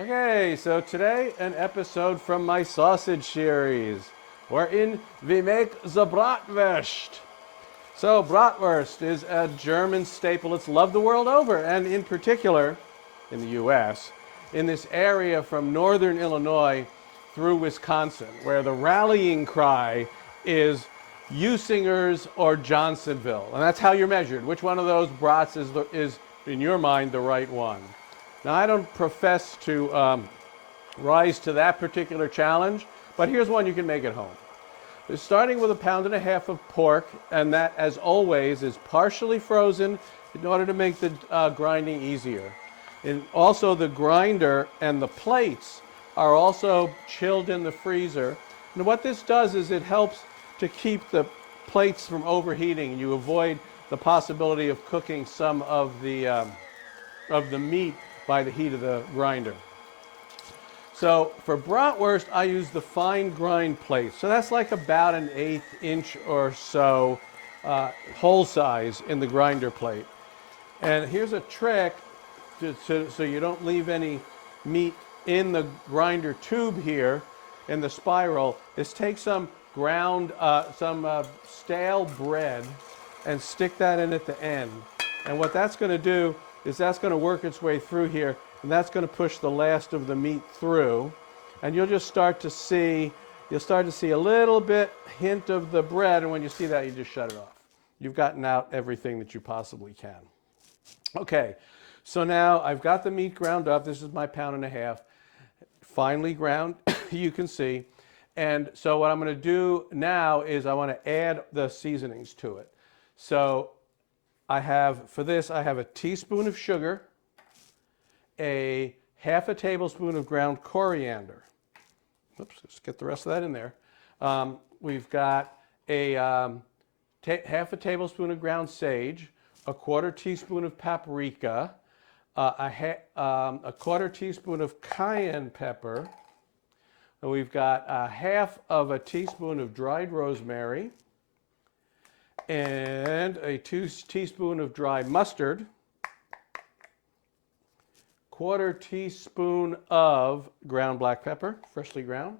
Okay, so today an episode from my sausage series, wherein we make the Bratwurst. So Bratwurst is a German staple. It's loved the world over, and in particular, in the U.S., in this area from northern Illinois through Wisconsin, where the rallying cry is Usingers or Johnsonville, and that's how you're measured. Which one of those brats is in your mind, the right one? Now, I don't profess to rise to that particular challenge, but here's one you can make at home. Starting with 1.5 pounds of pork, and that, as always, is partially frozen in order to make the grinding easier. And also, the grinder and the plates are also chilled in the freezer. And what this does is it helps to keep the plates from overheating, and you avoid the possibility of cooking some of the meat by the heat of the grinder. So for bratwurst, I use the fine grind plate. So that's like about an 1/8 inch or so hole size in the grinder plate. And here's a trick so you don't leave any meat in the grinder tube here in the spiral, is take some stale bread and stick that in at the end. And what that's going to do is that's going to work its way through here, and that's going to push the last of the meat through. And you'll just start to see a little bit hint of the bread, and when you see that, you just shut it off. You've gotten out everything that you possibly can. Okay, so now I've got the meat ground up. This is my 1.5 pounds, finely ground, you can see. And so what I'm going to do now is I want to add the seasonings to it. So for this, I have a teaspoon of sugar, a 1/2 tablespoon of ground coriander. Oops, let's get the rest of that in there. We've got a 1/2 tablespoon of ground sage, a 1/4 teaspoon of paprika, a 1/4 teaspoon of cayenne pepper. And we've got 1/2 teaspoon of dried rosemary, and a 2 teaspoon of dry mustard, 1/4 teaspoon of ground black pepper, freshly ground,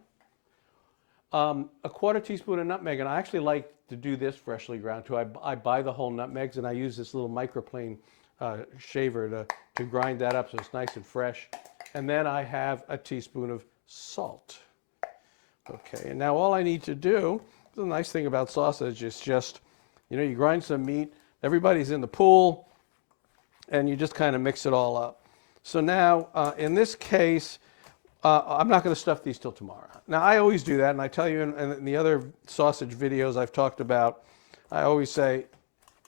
a 1/4 teaspoon of nutmeg, and I actually like to do this freshly ground too. I buy the whole nutmegs, and I use this little microplane shaver to grind that up so it's nice and fresh. And then I have a teaspoon of salt. Okay, and now all I need to do, the nice thing about sausage is just, you grind some meat, everybody's in the pool, and you just kind of mix it all up. So now, in this case, I'm not going to stuff these till tomorrow. Now, I always do that, and I tell you in the other sausage videos I've talked about, I always say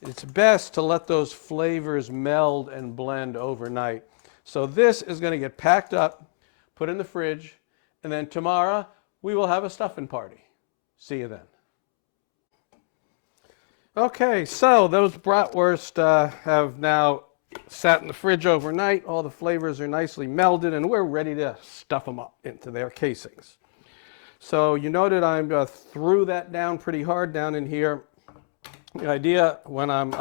it's best to let those flavors meld and blend overnight. So this is going to get packed up, put in the fridge, and then tomorrow we will have a stuffing party. See you then. Okay, so those bratwurst have now sat in the fridge overnight. All the flavors are nicely melded, and we're ready to stuff them up into their casings. So you noted I threw that down pretty hard down in here. The idea when I'm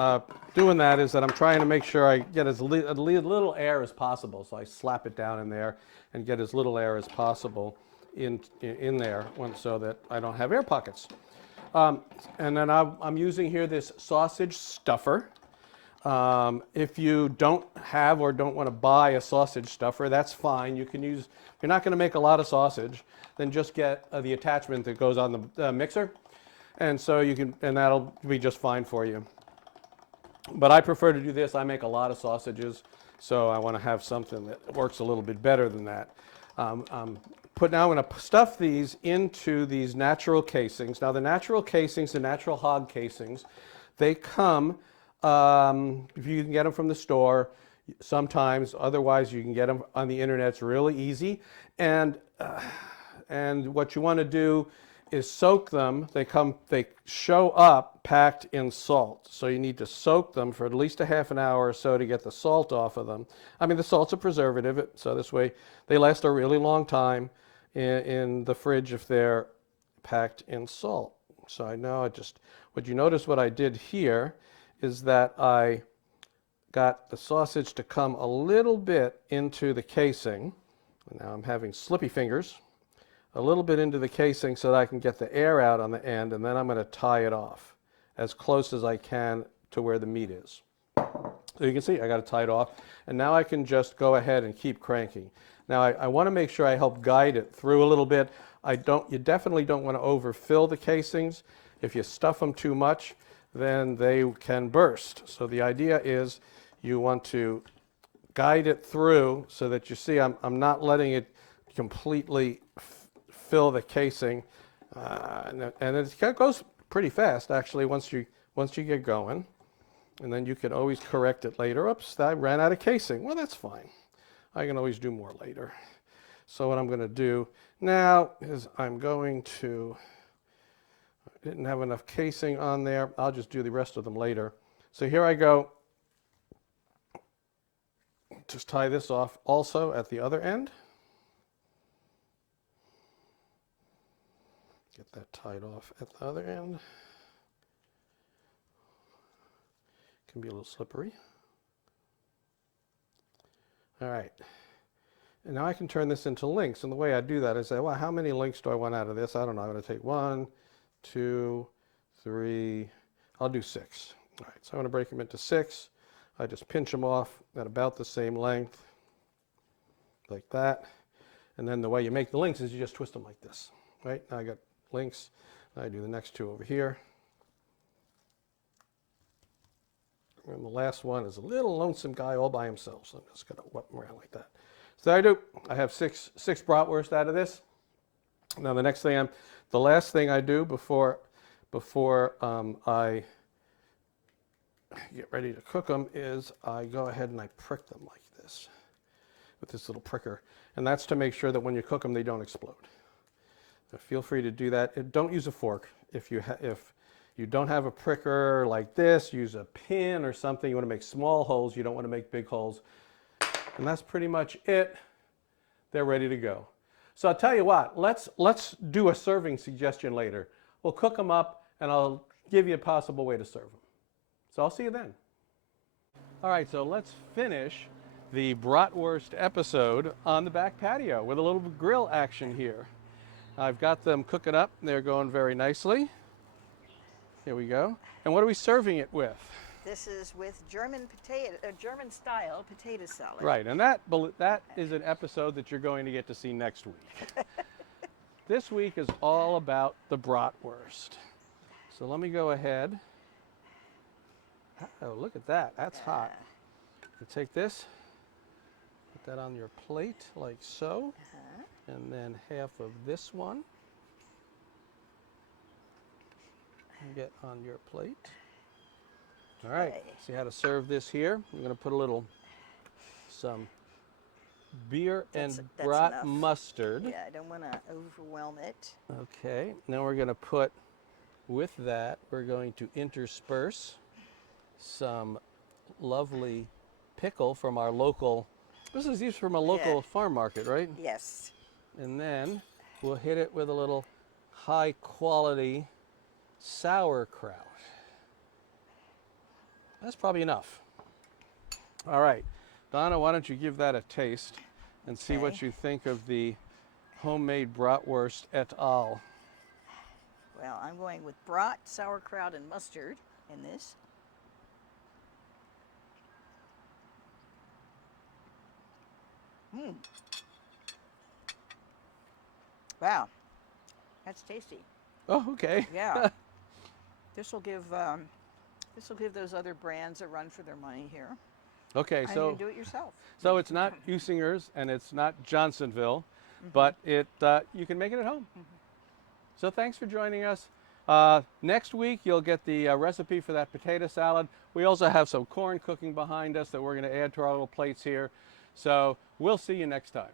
doing that is that I'm trying to make sure I get as little air as possible. So I slap it down in there and get as little air as possible in there so that I don't have air pockets. And then I'm using here this sausage stuffer. If you don't have or don't want to buy a sausage stuffer, that's fine. You can use, if you're not going to make a lot of sausage, then just get the attachment that goes on the mixer. And so and that'll be just fine for you. But I prefer to do this. I make a lot of sausages, so I want to have something that works a little bit better than that. Now I'm going to stuff these into these natural casings. Now the natural casings, the natural hog casings, they come, if you can get them from the store, sometimes, otherwise you can get them on the internet. It's really easy. And what you want to do is soak them. They show up packed in salt. So you need to soak them for at least a half an hour or so to get the salt off of them. I mean, the salt's a preservative, so this way they last a really long time in the fridge if they're packed in salt. So I know what you notice what I did here is that I got the sausage to come a little bit into the casing. Now I'm having slippy fingers a little bit into the casing so that I can get the air out on the end, and then I'm going to tie it off as close as I can to where the meat is. So you can see I got to tie it off, and now I can just go ahead and keep cranking. Now I want to make sure I help guide it through a little bit. You definitely don't want to overfill the casings. If you stuff them too much, then they can burst. So the idea is you want to guide it through so that you see I'm not letting it completely fill the casing, and it goes pretty fast actually once you get going, and then you can always correct it later. Oops, I ran out of casing. Well, that's fine. I can always do more later. So what I'm going to do now is I didn't have enough casing on there. I'll just do the rest of them later. So here I go. Just tie this off also at the other end. Get that tied off at the other end. Can be a little slippery. All right. And now I can turn this into links. And the way I do that is say, well, how many links do I want out of this? I don't know. I'm going to take 1, 2, 3. I'll do 6. All right. So I'm going to break them into 6. I just pinch them off at about the same length, like that. And then the way you make the links is you just twist them like this. Right? Now I got links. I do the next 2 over here. And the last one is a little lonesome guy all by himself, so I'm just going to whip him around like that. So I have six bratwurst out of this. Now the last thing I do before I get ready to cook them is I go ahead and I prick them like this with this little pricker, and that's to make sure that when you cook them they don't explode. So feel free to do that. Don't use a fork. If you don't have a pricker like this, use a pin or something. You want to make small holes. You don't want to make big holes. And that's pretty much it. They're ready to go. So I'll tell you what, let's do a serving suggestion later. We'll cook them up and I'll give you a possible way to serve them. So I'll see you then. All right, so let's finish the bratwurst episode on the back patio with a little grill action here. I've got them cooking up. They're going very nicely. Here we go. And what are we serving it with? This is with German-style potato salad. Right, and that is an episode that you're going to get to see next week. This week is all about the bratwurst. So let me go ahead. Oh, look at that. That's hot. You take this, put that on your plate like so, and then half of this one. Get on your plate. All right, see how to serve this here. I'm going to put some beer and brat enough. Mustard. Yeah, I don't want to overwhelm it. Okay, now we're going to put, with that, we're going to intersperse some lovely pickle from our local, these from a local farm market, right? Yes. And then we'll hit it with a little high quality sauerkraut. That's probably enough. All right, Donna, why don't you give that a taste and see what you think of the homemade bratwurst et al. Well, I'm going with brat, sauerkraut, and mustard in this. Wow, that's tasty. Oh, okay. Yeah. This will give those other brands a run for their money here. Okay, and so you do it yourself. So it's not Husinger's and it's not Johnsonville, but you can make it at home. So thanks for joining us. Next week you'll get the recipe for that potato salad. We also have some corn cooking behind us that we're going to add to our little plates here. So we'll see you next time.